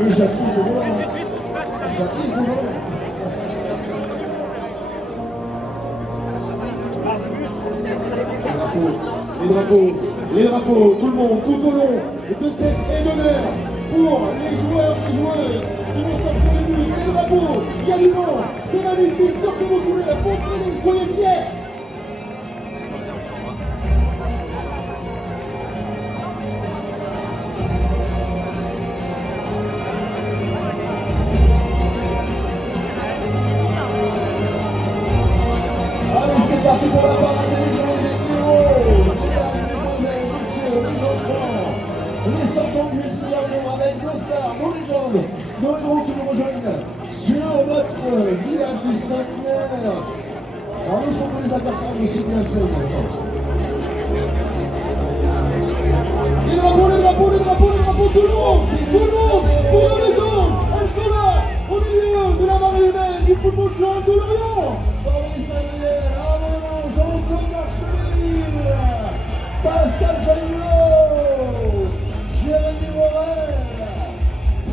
Et Jackie est devant. Jackie est devant. Les drapeaux, tout le monde, tout au long de cette haie d'honneur pour les joueurs et joueuses qui vont sortir les bus. Les drapeaux, il y a du vent, c'est magnifique, sortez vos couleurs, montrez-les, soyez fiers. Allez, c'est parti pour la parade des gens et des héros. Mesdames, messieurs, les enfants, les sortants du Silvermont avec nos stars, nos légendes, nos héros qui nous rejoignent sur notre village du Centenaire. Alors, il faut que les aperçoive aussi bien scène. Les drapeaux, tout le monde, pour nos légendes, elles sont là, au milieu de la marée humaine du football club de Lorient. Fabrice Samuel, Arnaud, Jean-Claude Marcheville, Pascal Zagnolo, Jérémy Morel,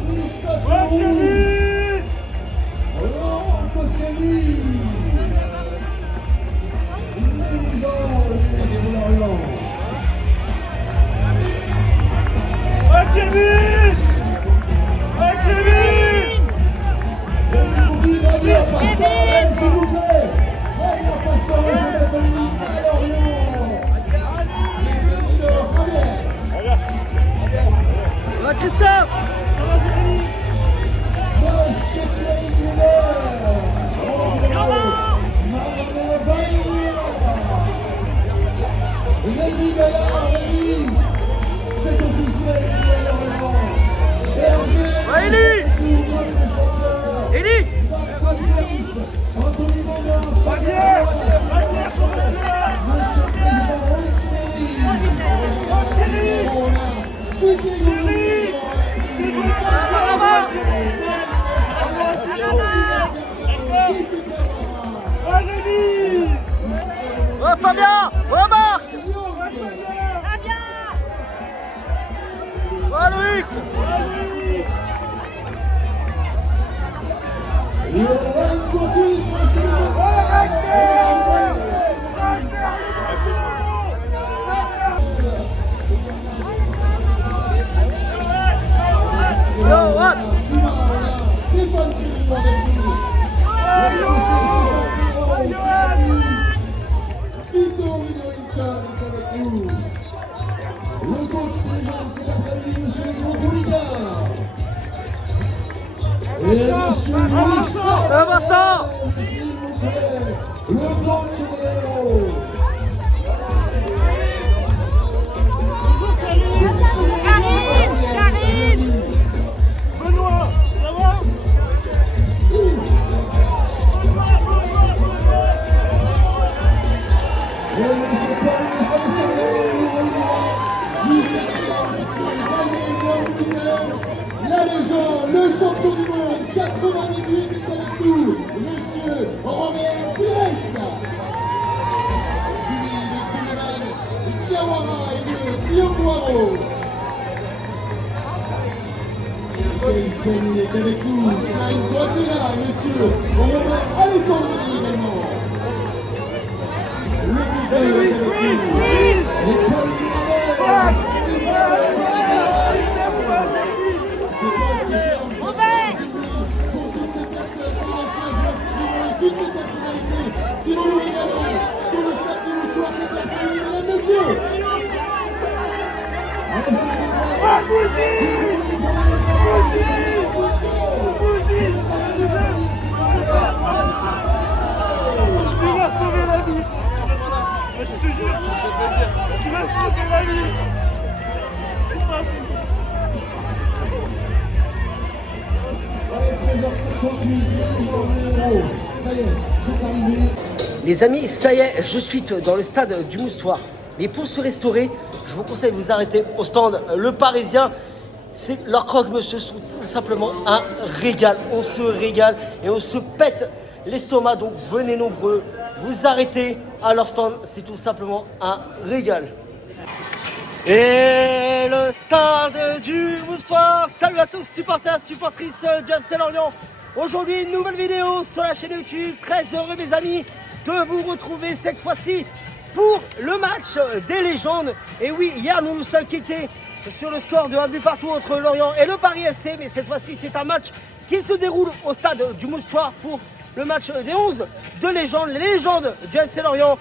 Christophe Roux, Laurent Koscielny, les gens de Lorient. Kevin! Pascal, s'il vous plaît. Pascal, c'est la famille à Lorient. Va Christophe! Monsieur Pierre Guillemard. Marianne Vaille. Rémi Gaillard, Rémi. C'est officiel, Lorient. Ouais, Élie! Élie! Anthony Bondin, Fabien, Monsieur le Président Oh Fabien! Oh Marc! Oh Loïc! Yo, what? Stéphane Curie avec nous. Vito Vidorita est avec nous. Le coach présent cet après-midi, monsieur Métropolitain. Et monsieur Louis Vincent! s'il vous plaît, le coach des héros. Benoît, ça va? Et monsieur Paul La légende, le champion du monde 98 est avec nous, monsieur Robert Pires. Julie de Sénégal, Tiawara et de Guillaume Céline est avec nous, Smaïn Guadela et monsieur Robert Alessandrini également. Le deuxième est avec nous. et Paul toutes les personnalités qui vont nous régaler sur le stade de l'Histoire cet après-midi, mesdames, messieurs. Tu m'as sauvé la vie! Je te jure, tu m'as sauvé la vie! Ça y est, c'est arrivé. Les amis, ça y est, je suis dans le stade du Moustoir. Mais pour se restaurer, je vous conseille de vous arrêter au stand Le Parisien. Leurs croque-monsieur sont tout simplement un régal. On se régale et on se pète l'estomac. Donc venez nombreux, vous arrêtez à leur stand. C'est tout simplement un régal. Et le stade du Moustoir. Salut à tous, supporters, supportrices du FC Lorient. Aujourd'hui, une nouvelle vidéo sur la chaîne YouTube. Très heureux, mes amis, de vous retrouver cette fois-ci pour le match des légendes. Et oui, hier, nous nous sommes quittés sur le score de 1 but partout entre Lorient et le Paris FC. Mais cette fois-ci, c'est un match qui se déroule au stade du Moustoir pour le match des 11 de légendes. Les légendes du FC Lorient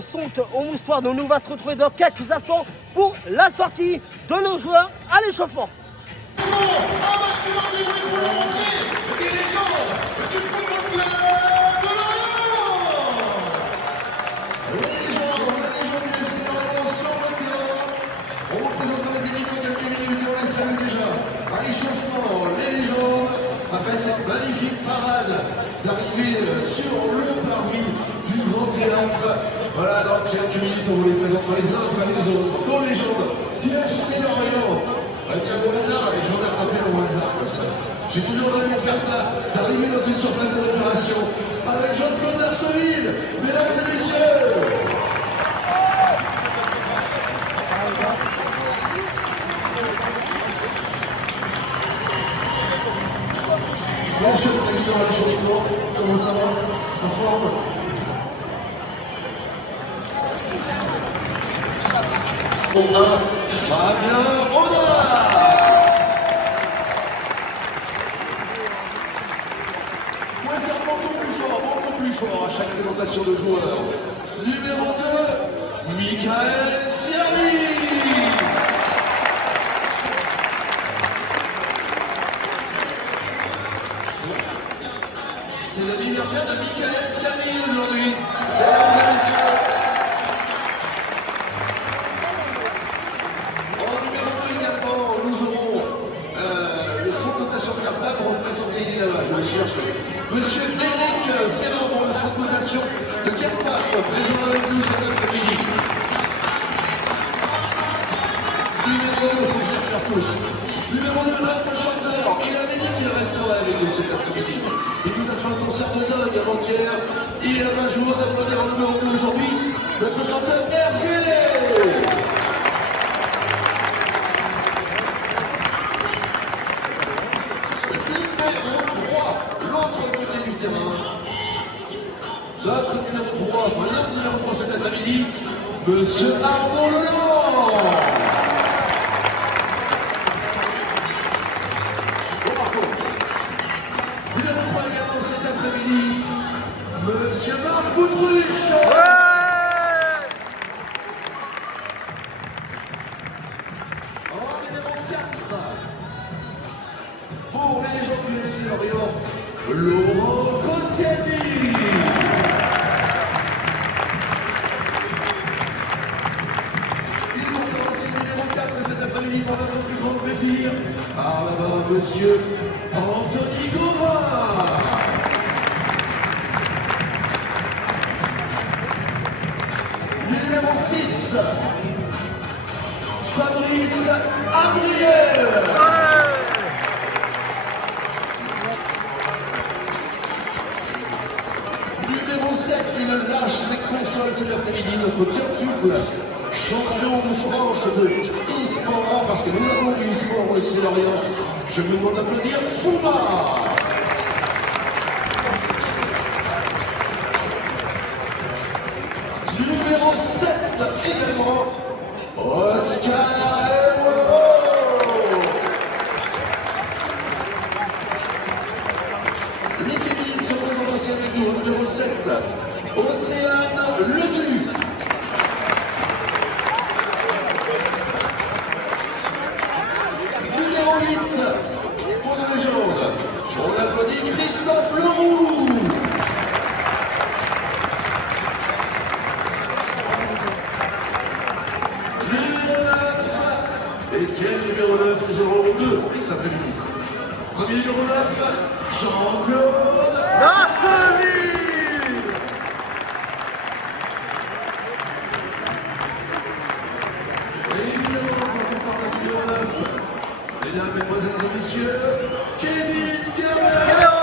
sont au Moustoir. Donc nous, on va se retrouver dans quelques instants pour la sortie de nos joueurs à l'échauffement. Après cette magnifique parade d'arrivée sur le parvis du Grand Théâtre. Voilà, dans quelques minutes, on vous les présentera les uns après les autres. Nos légendes du FC Lorient. Tiens, au hasard, et je vais attraper au hasard comme ça. J'ai toujours aimé faire ça, d'arriver dans une surface de réparation avec Jean-Claude Darcheville, mesdames et messieurs. Monsieur le Président à l'échauffement, comment ça va? En forme? On a Fabien Audin. Vous pouvez faire beaucoup plus fort à chaque présentation de joueur. Numéro 2, Michael Servi. C'est l'anniversaire de Michael Servi aujourd'hui. Mesdames et messieurs. En numéro 2 également, nous aurons le fonds de notation capable pour représenter, il est là-bas, je le cherche. Monsieur Eric Ferrand, le fonds de notation de Carpac, présent avec nous cet après-midi. Numéro 2, il faut que je les faire tous. Numéro 2, notre chanteur, il avait dit qu'il resterait avec nous cet après-midi. Il nous a fait un concert de dingue avant-hier. Il a un jour d'applaudir en numéro 2 aujourd'hui, notre chanteur Hervé. Numéro 3, l'autre côté du terrain. Notre numéro 3, enfin l'un numéro 3 cet après-midi, Monsieur Arnaud Leland. Numéro 3 également cet après-midi, Monsieur Marc Boutruche. En numéro 4, pour les légendes du FC Lorient, Laurent Koscielny. Il nous commence le numéro 4 cet après-midi pour notre plus grand plaisir. Ah là-bas, Monsieur Anthony Gauvin. Numéro 6, Fabrice Abriel. Numéro 7, il lâche ses consoles cet après-midi, notre quintuple champion de France de e-sport, parce que nous avons du e-sport au FC Lorient. Je vous demande d'applaudir Fouba. Numéro 7 également, Oscar Ewo. Les féminines se présentent aussi avec nous. Numéro 7, Océane Ledu. Numéro 8, pour de légende, on applaudit Christophe Leroux. Et quel numéro 9, nous aurons deux cet après-midi. Premier numéro 9, Jean-Claude Darcheville. Et évidemment, quand on parle de numéro 9, mesdames, mesdemoiselles et messieurs, Kevin Guerrero.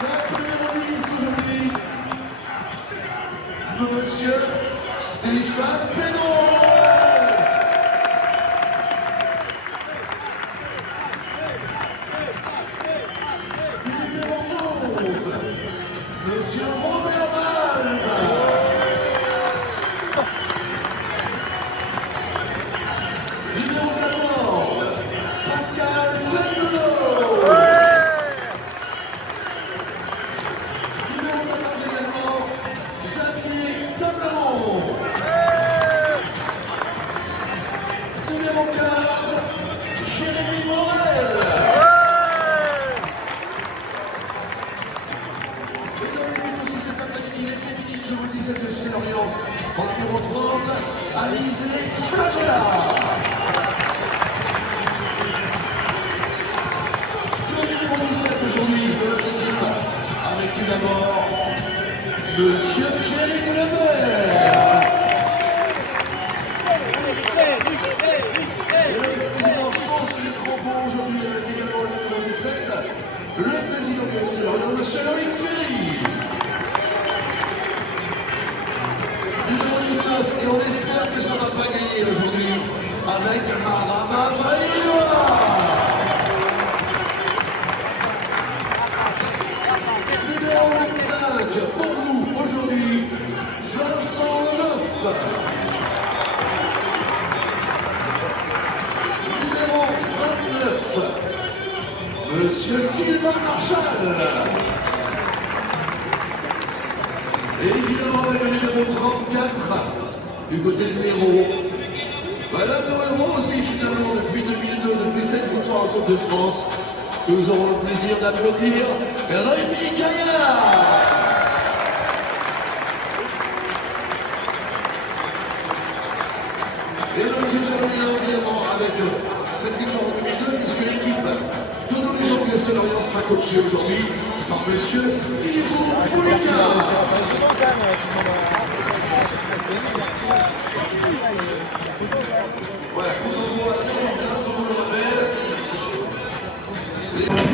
Notre numéro 10 aujourd'hui, Alizé Flagella. Le numéro 17 aujourd'hui de notre équipe, avec tout d'abord Monsieur Pierre Goulevert. Et le président France du crampon aujourd'hui avec également le numéro 17, le président du FC Lorient, Monsieur Loïc Ferry. Numéro 19, et on espère que ça ne va pas gagner aujourd'hui avec Marama Vaïla. Numéro 25, pour nous aujourd'hui, Vincent Lenoff. Numéro 29, Monsieur Sylvain Marchal. Et évidemment, le numéro 34, du côté numéro, Madame Noël aussi finalement depuis 2002, depuis cette victoire en Coupe de France, nous aurons le plaisir d'applaudir Rémi Gaillard. Et donc nous allons évidemment avec cette victoire en 2002, puisque l'équipe de nos légendes du FC Lorient sera coachée aujourd'hui par Monsieur Yves Foulicard.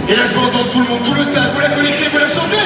Et là, je veux entendre tout le monde, tout le stade. Vous la connaissez, vous la chantez.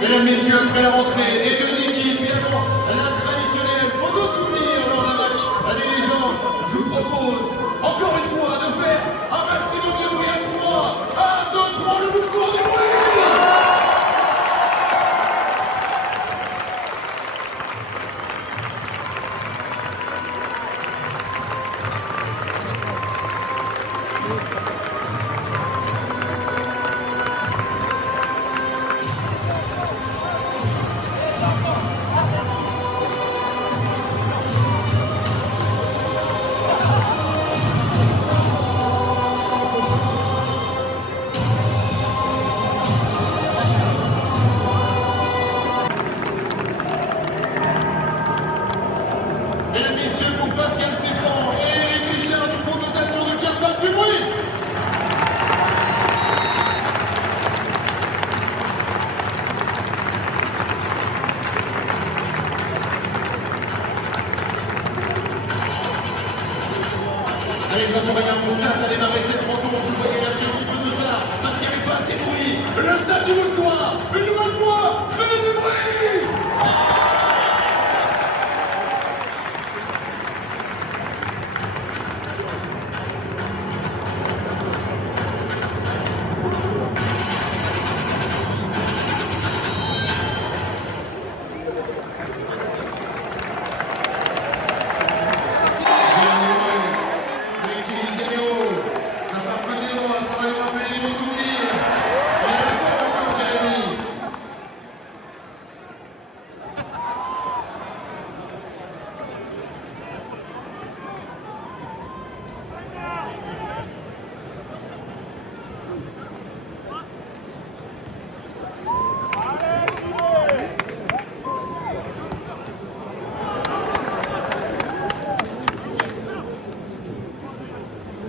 Mesdames, messieurs, après la rentrée des deux équipes, également la traditionnelle photo souvenir lors d'un match à des légendes, je vous propose encore une fois de faire un maximum de bruit à 3. 1, 2, 3, le mouchoir du bruit. Mesdames, messieurs, pour Pascal Stéphane et Eric Richard du Fonds de dotation de Carpath du bruit. Allez, quand on regarde mon stade, a démarré cette rencontre, vous voyez un petit peu de retard, parce qu'il n'y avait pas assez de bruit. Le stade du Moustoir, une nouvelle fois, venez du bruit.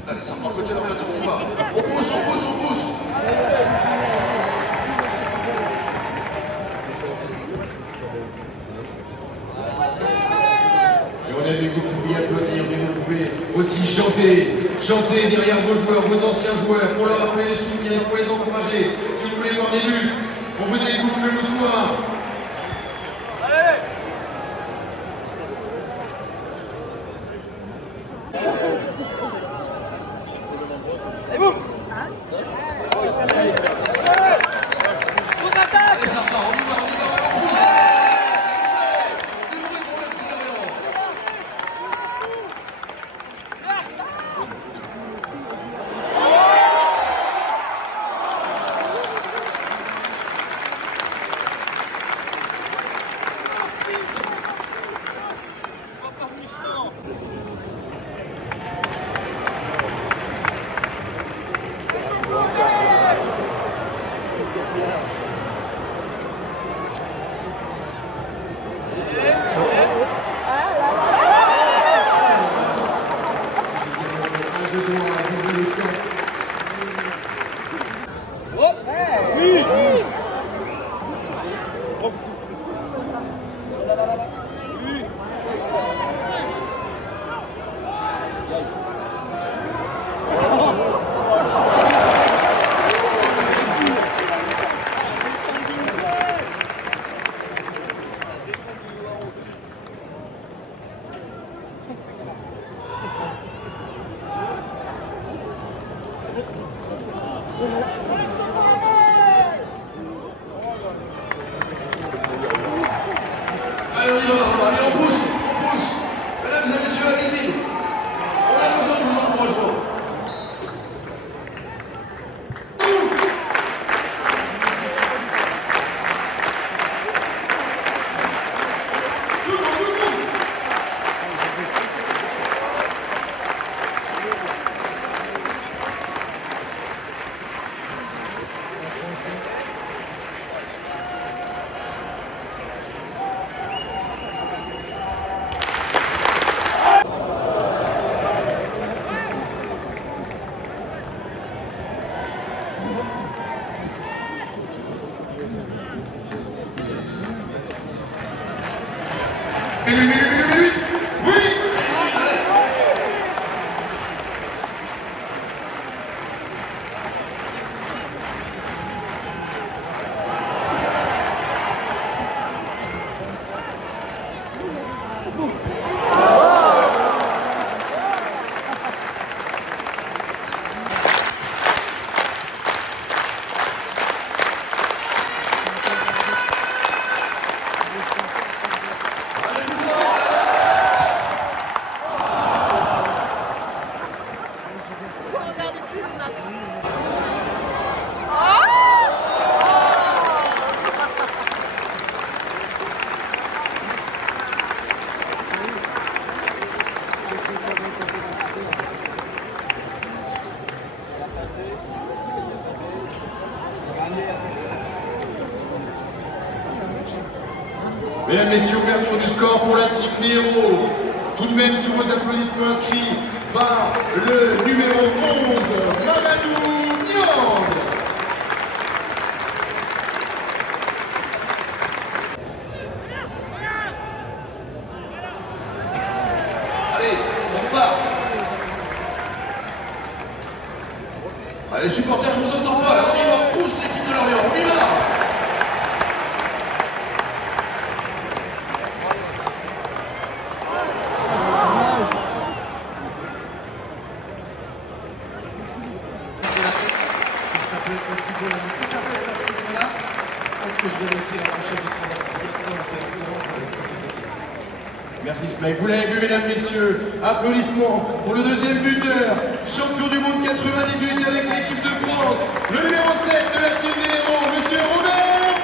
Allez, ça reprend le côté d'orientation, on va. On pousse, on pousse, on pousse. Et on a vu que vous pouviez applaudir, mais vous pouvez aussi chanter derrière vos joueurs, vos anciens joueurs, pour leur rappeler des souvenirs, pour les encourager. Si vous voulez voir des buts, on vous écoute le Moustoir. Allez, ça repart, on y va, on pousse. Du bruit pour le FC Lorient. Allez, on y va, allez, on pousse, on pousse. Mesdames et messieurs, allez-y. On a besoin de vos encouragements. Oui. Mesdames, Messieurs, ouverture du score pour la team Néo. Tout de même, sous vos applaudissements inscrits par le numéro 11, Mamadou Niang. Allez, on part. Allez, supporters, je vous entends pas. Alors on y va, on pousse l'équipe de Lorient, on y va. Si ça reste à ce niveau-là, peut-être que je vais réussir à prochaine victoire. Parce que là, on fait référence à Merci Spike. Vous l'avez vu, mesdames, messieurs. Applaudissements pour le deuxième buteur, champion du monde 98 avec l'équipe de France, le numéro 7 de la team des héros, monsieur Robert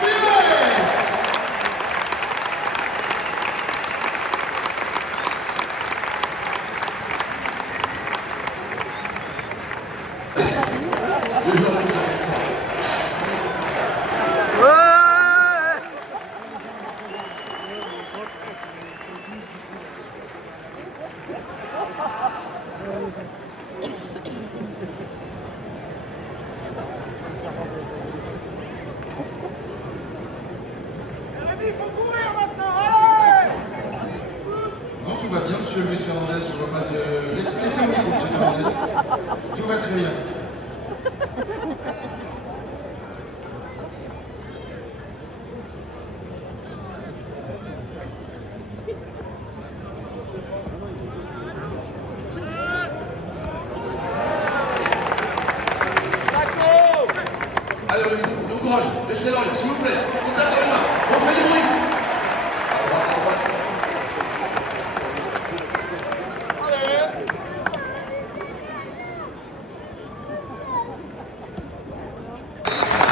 Pires. Deux joueurs de Il faut courir maintenant, allez! Non, tout va bien, monsieur Luis Fernandez. Je vois pas de. Laissez-moi dire, monsieur Fernandez. Tout va très bien. Allez, nous courage, laissez Lorient, s'il vous plaît. Contact dans les mains, on fait du bruit. À droite, à droite.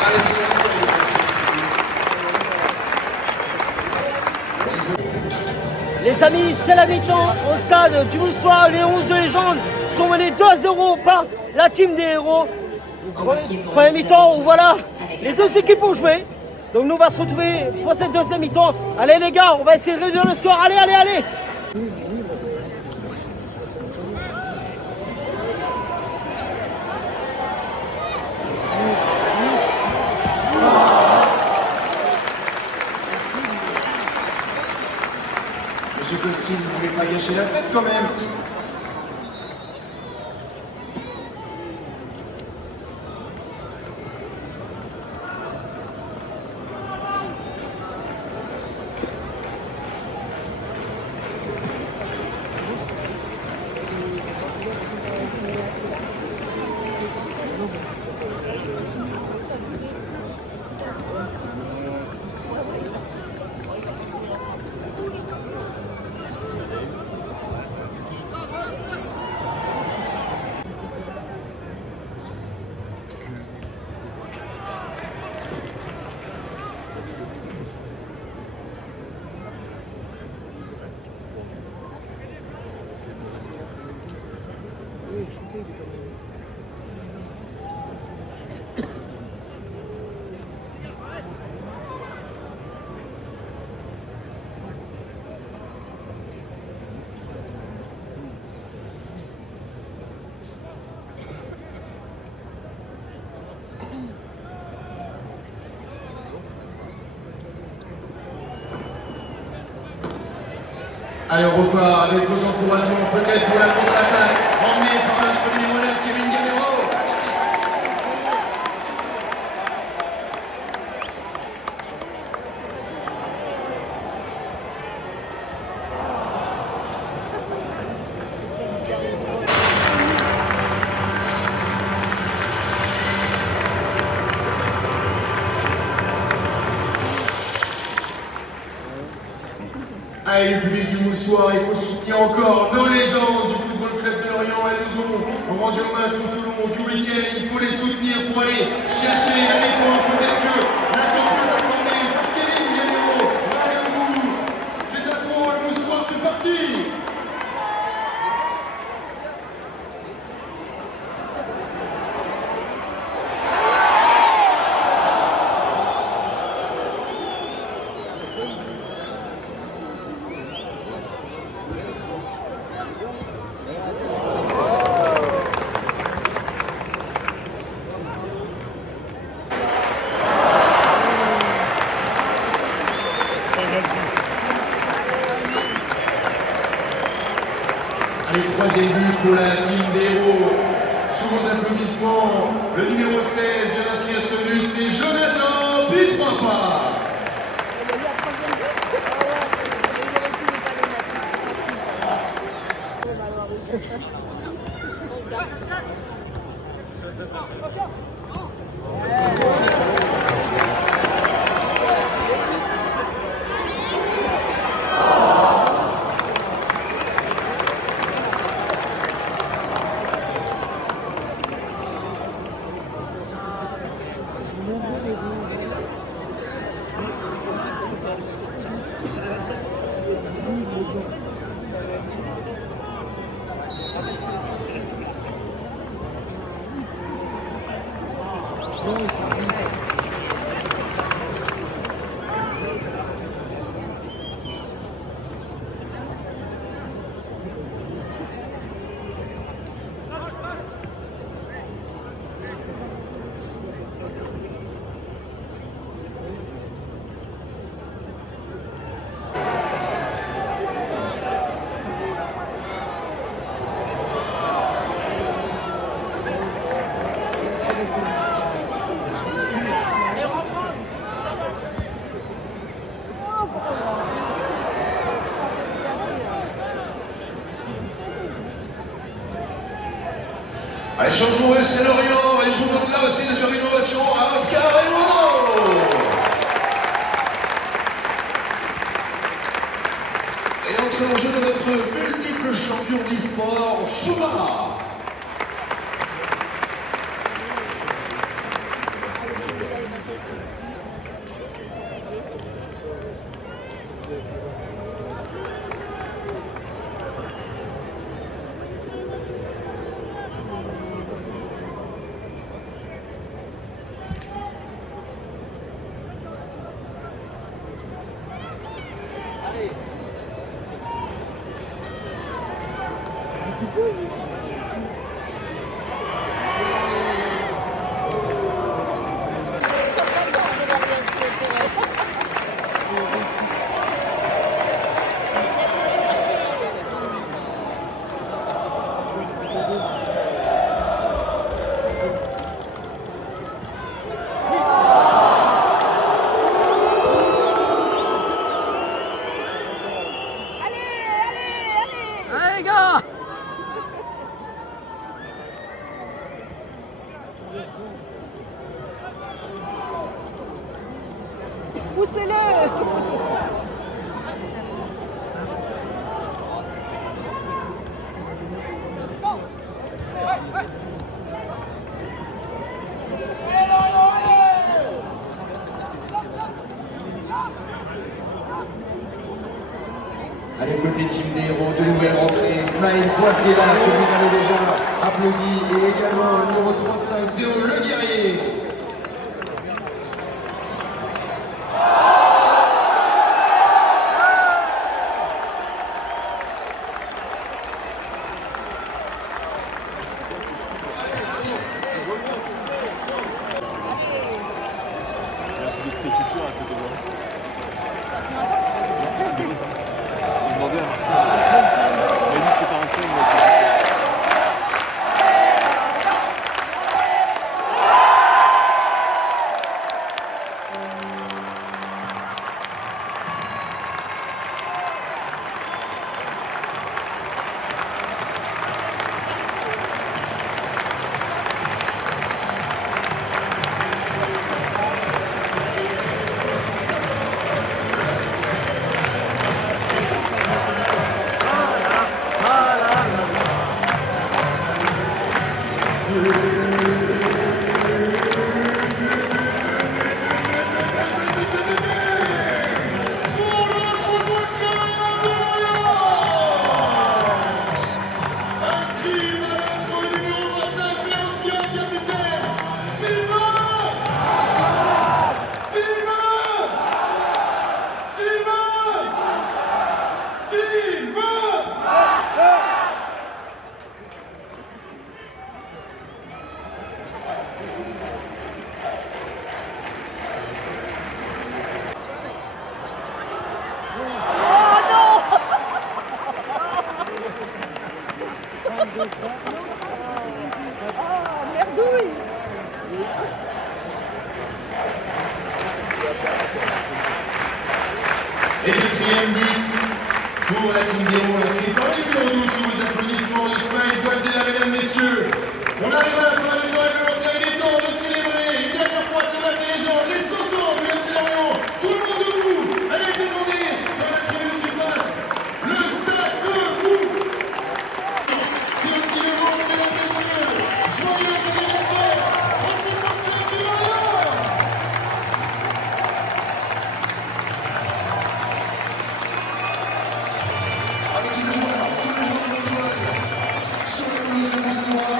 Allez, c'est Les amis, c'est la mi-temps au stade du Moustoir. Les 11 de légende sont menés 2-0 par la team des héros. Première mi-temps où voilà, les deux équipes ont joué. Donc nous on va se retrouver pour cette deuxième mi-temps. Allez les gars, on va essayer de réduire le score. Allez, allez, allez! Monsieur Costil, vous voulez pas gâcher la fête quand même? Allez, on repart avec vos encouragements, peut-être pour la contre-attaque, emmenée par notre numéro 9, Kevin Gamero. Allez, le public du Moustoir, il faut soutenir encore nos légendes du Football Club de Lorient. Elles nous ont rendu hommage tout au long du week-end. Il faut les soutenir pour aller chercher la victoire. Peut-être que la contre-attaque emmenée par Kevin Gamero va aller au bout. C'est à toi, le Moustoir, c'est parti! pour la team des héros. Sous vos applaudissements, le numéro 16 vient d'inscrire ce but, c'est Jonathan Pitroipa. Allez, changeons c'est Lorient, et je vous demande là aussi de faire une ovation à Oscar Remo. Et entre en jeu de notre multiple champion d'e-sport, Fuma. Poussez-le! Allez, côté team des héros, de nouvelles rentrées. Smile Boitdela, que vous avez déjà applaudi. Et également le numéro 35, Théo Le Guerrier. Oh, merdouille. Et quatrième but pour la team d'Hérault, inscrit par le numéro 12 sous les applaudissements de Smile Gualdela, mesdames, messieurs. On arrive à la fin du temps réglementaire, il est temps de célébrer une dernière fois sur la légende, les 100 ans du FC Lorient. Tout le monde debout, elle a été demandée par la tribune sur place. Le stade debout. C'est aussi le monde, mesdames, messieurs. Joyeux anniversaire au supporters du Lorient. Avec tous les joueurs sur la pelouse de Moustoir.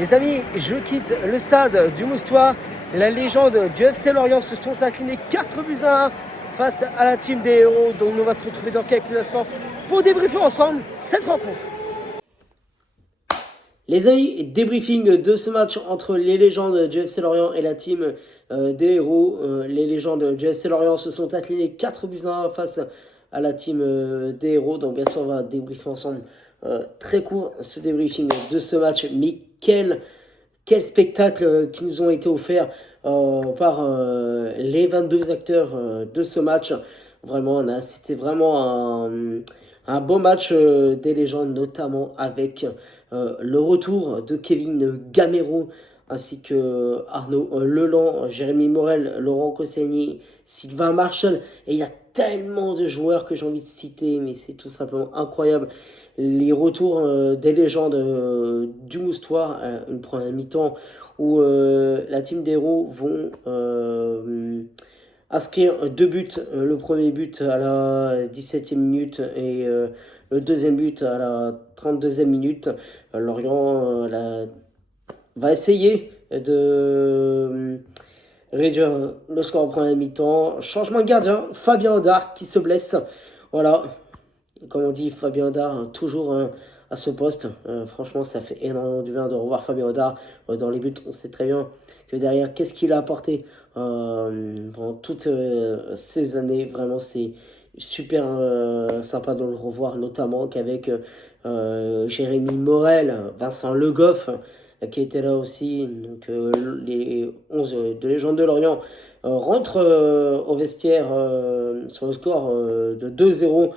Les amis, je quitte le stade du Moustoir. La légende du FC Lorient se sont inclinés 4 buts à 1 face à la team des Hérault. Donc on va se retrouver dans quelques instants pour débriefer ensemble cette rencontre. Les amis, débriefing de ce match entre les légendes du FC Lorient et la team des Hérault. Les légendes du FC Lorient se sont inclinés 4 buts à 1 face à la team des Hérault. Donc bien sûr, on va débriefer ensemble très court ce débriefing de ce match. Mais quel spectacle qui nous ont été offerts par les 22 acteurs de ce match. Vraiment, c'était vraiment un beau match des légendes, notamment avec le retour de Kevin Gamero, ainsi que Arnaud Leland, Jérémy Morel, Laurent Koscielny, Sylvain Marshall. Et il y a tellement de joueurs que j'ai envie de citer, mais c'est tout simplement incroyable. Les retours des légendes du Moustoir, une première mi-temps où la team des Hérault vont inscrire 2 buts. Le premier but à la 17e minute et le deuxième but à la 32e minute. Lorient va essayer de réduire le score en première mi-temps. Changement de gardien, Fabien Audard qui se blesse. Voilà, comme on dit, Fabien Audard toujours à ce poste. Franchement, ça fait énormément du bien de revoir Fabien Audard dans les buts. On sait très bien que derrière, qu'est-ce qu'il a apporté pendant toutes ces années. Vraiment, c'est super sympa de le revoir, notamment qu'avec Jérémy Morel, Vincent Le Goff, qui était là aussi. Donc les 11 de Légende de Lorient rentrent au vestiaire sur le score de 2-0.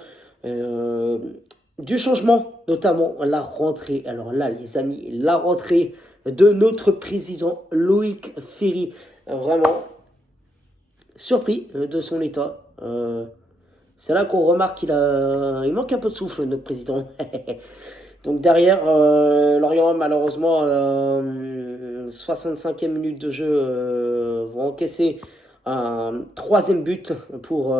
Du changement, notamment la rentrée. Alors là, les amis, la rentrée de notre président Loïc Ferry. Vraiment surpris de son état. C'est là qu'on remarque qu'il manque un peu de souffle, notre président. Donc derrière, Lorient, malheureusement, 65e minute de jeu, vont encaisser un 3e but pour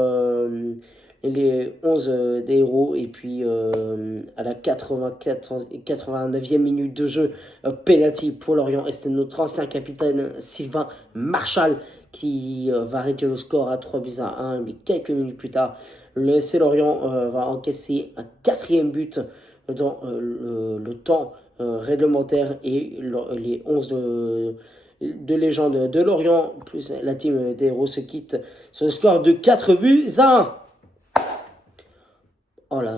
les 11 des héros. Et puis à la 89e minute de jeu, penalty pour Lorient. Et c'est notre ancien capitaine Sylvain Marchal qui va arrêter le score à 3-1. Mais quelques minutes plus tard, le FC Lorient va encaisser un 4e but dans le temps réglementaire. Et les 11 de légende de Lorient plus la team des héros se quittent sur le score de 4-1. Oh là,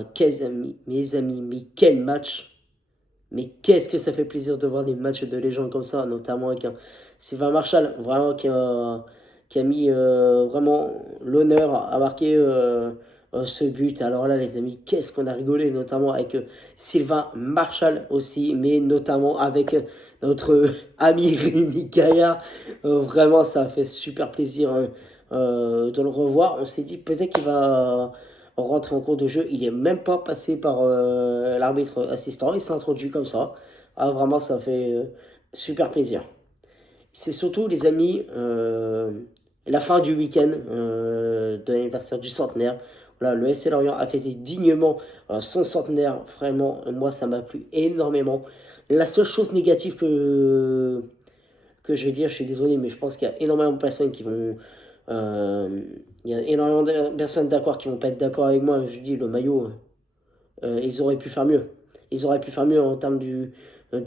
mes amis, mais quel match! Mais qu'est-ce que ça fait plaisir de voir des matchs de légende comme ça, notamment avec un Sylvain Marchal, vraiment qui a mis vraiment l'honneur à marquer ce but. Alors là, les amis, qu'est-ce qu'on a rigolé, notamment avec Sylvain Marchal aussi, mais notamment avec notre ami Rémi Gaillard. Vraiment, ça a fait super plaisir de le revoir. On s'est dit peut-être qu'il va rentrer en cours de jeu. Il n'est même pas passé par l'arbitre assistant. Il s'est introduit comme ça. Ah, vraiment, ça fait super plaisir. C'est surtout, les amis, la fin du week-end de l'anniversaire du centenaire. Voilà, le FC Lorient a fêté dignement son centenaire. Vraiment, moi, ça m'a plu énormément. La seule chose négative que je vais dire, je suis désolé, mais je pense qu'il y a énormément de personnes qui vont... il y a énormément de personnes d'accord qui vont pas être d'accord avec moi. Je dis, le maillot, ils auraient pu faire mieux. Ils auraient pu faire mieux en termes du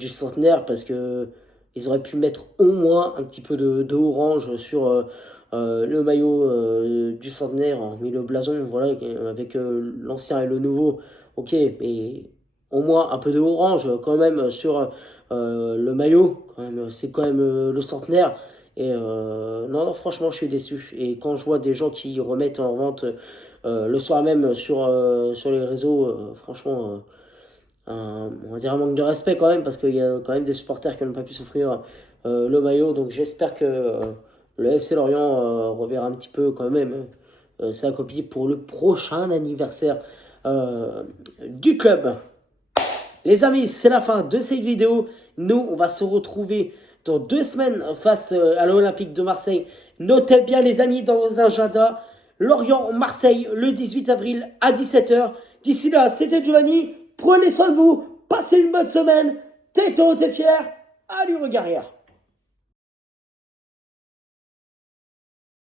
centenaire, parce que ils auraient pu mettre au moins un petit peu de orange sur le maillot du centenaire, mais le blason, voilà, avec l'ancien et le nouveau, ok, mais au moins un peu de orange quand même sur le maillot, quand même, c'est quand même le centenaire. Et non, franchement, je suis déçu. Et quand je vois des gens qui remettent en vente le soir même sur les réseaux, franchement, on va dire un manque de respect quand même, parce qu'il y a quand même des supporters qui n'ont pas pu s'offrir le maillot. Donc j'espère que le FC Lorient reverra un petit peu quand même sa copie pour le prochain anniversaire du club. Les amis, c'est la fin de cette vidéo. Nous, on va se retrouver dans 2 semaines face à l'Olympique de Marseille. Notez bien, les amis, dans vos agendas, Lorient-Marseille le 18 avril à 17h. D'ici là, c'était Giovanni. Prenez soin de vous. Passez une bonne semaine. T'es fier. Allez, regarde.